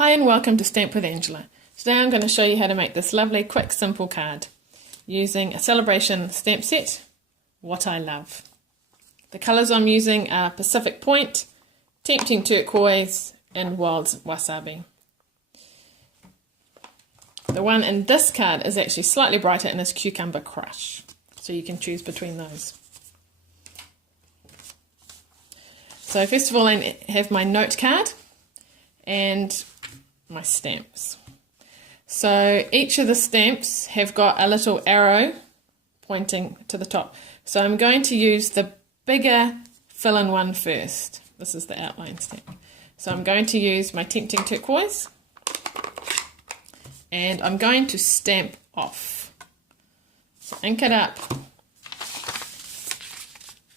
Hi and welcome to Stamp with Angela. Today I'm going to show you how to make this lovely, quick, simple card using a Sale-a-bration stamp set, What I Love. The colours I'm using are Pacific Point, Tempting Turquoise and Wild Wasabi. The one in this card is actually slightly brighter and is Cucumber Crush, so you can choose between those. So first of all I have my note card and my stamps. So each of the stamps have got a little arrow pointing to the top. So I'm going to use the bigger fill-in one first. This is the outline stamp. So I'm going to use my Tempting Turquoise and I'm going to stamp off. So ink it up,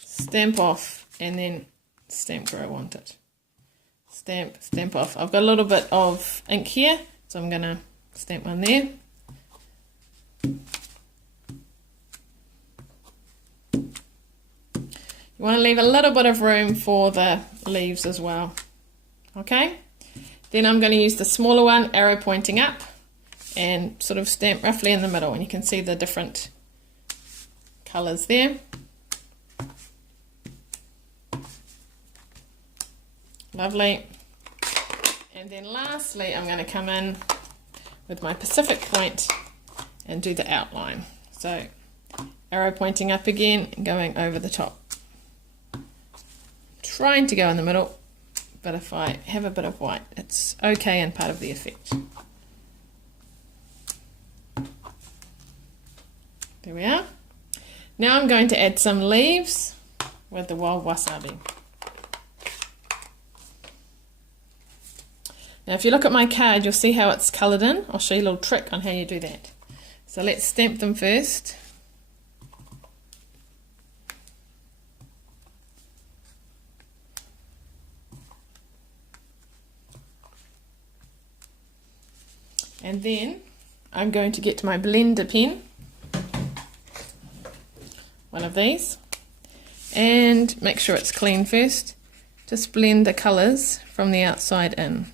stamp off, and then stamp where I want it. Stamp, stamp off. I've got a little bit of ink here, so I'm going to stamp one there. You want to leave a little bit of room for the leaves as well. Okay? Then I'm going to use the smaller one, arrow pointing up, and sort of stamp roughly in the middle, and you can see the different colours there. Lovely. And then lastly I'm going to come in with my Pacific Point and do the outline. So arrow pointing up again and going over the top. Trying to go in the middle, but if I have a bit of white it's okay and part of the effect. There we are. Now I'm going to add some leaves with the Wild Wasabi. Now if you look at my card you'll see how it's coloured in. I'll show you a little trick on how you do that. So let's stamp them first. And then I'm going to get my blender pen, one of these, and make sure it's clean first. Just blend the colours from the outside in.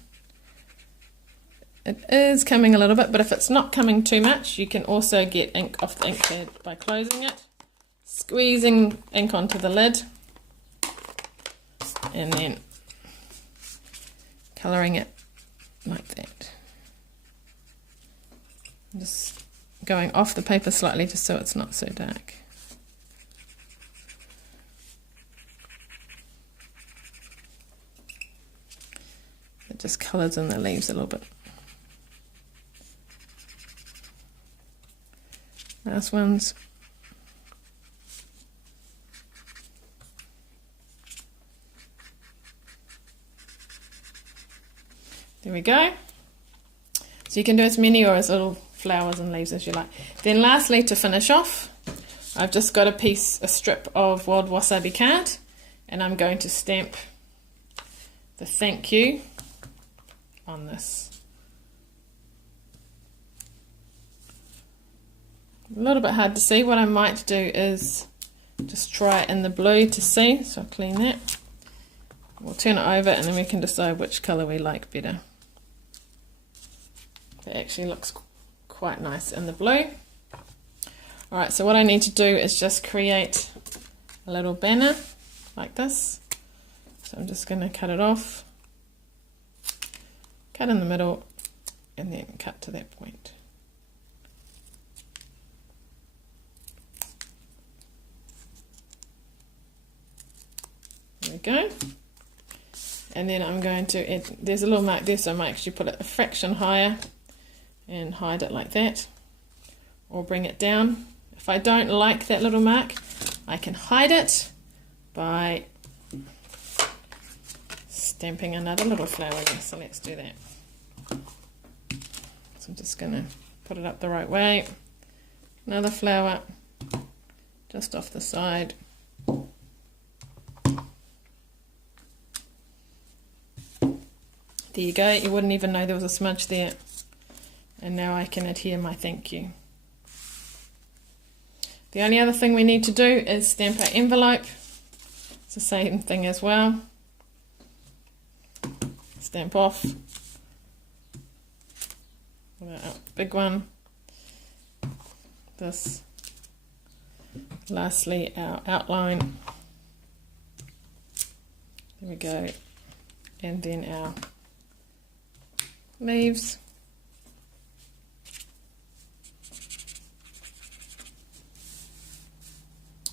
It is coming a little bit, but if it's not coming too much, you can also get ink off the ink pad by closing it, squeezing ink onto the lid, and then colouring it like that. I'm just going off the paper slightly just so it's not so dark. It just colours in the leaves a little bit. Last ones. There we go. So you can do as many or as little flowers and leaves as you like. Then lastly, to finish off, I've just got a strip of Wild Wasabi card, and I'm going to stamp the thank you on this. A little bit hard to see. What I might do is just try it in the blue to see, so I'll clean that. We'll turn it over and then we can decide which colour we like better. It actually looks quite nice in the blue. Alright, so what I need to do is just create a little banner like this. So I'm just going to cut it off, cut in the middle, and then cut to that point. There we go. And then I'm going to add, there's a little mark there, so I might actually put it a fraction higher and hide it like that, or bring it down. If I don't like that little mark, I can hide it by stamping another little flower there. So let's do that. So I'm just going to put it up the right way. Another flower just off the side. There you go, you wouldn't even know there was a smudge there. And now I can adhere my thank you. The only other thing we need to do is stamp our envelope. It's the same thing as well. Stamp off, big one. This. Lastly, our outline. There we go. And then our leaves.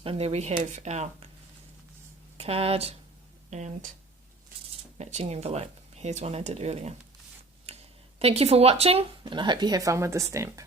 And there we have our card and matching envelope. Here's one I did earlier. Thank you for watching, and I hope you have fun with the stamp.